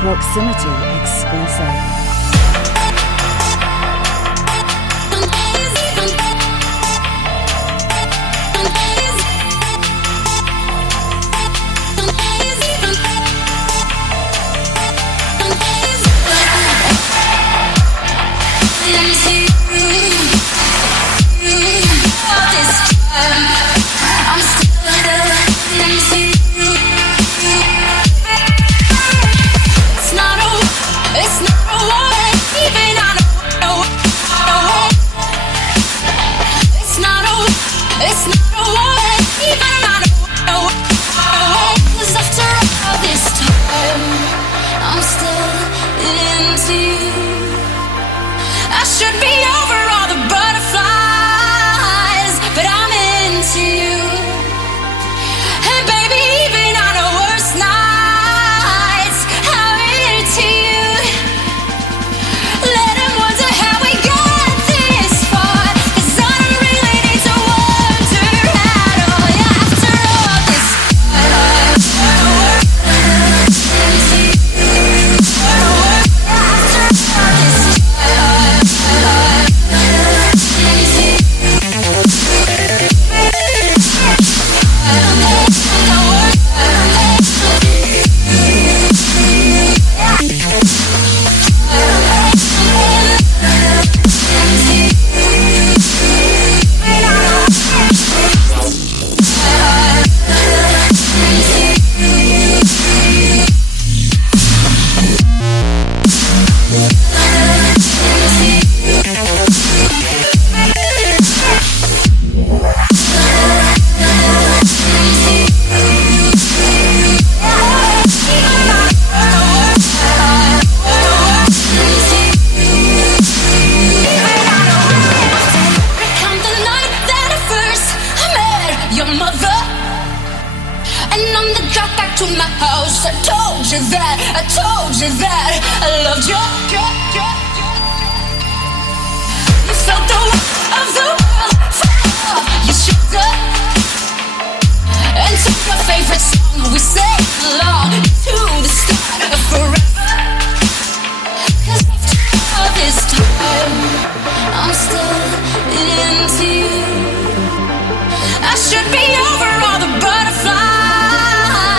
Proximity exclusive. To my house, I told you that I loved you. You felt the weight of the world fall off your shoulder, and took your favorite song we sang along.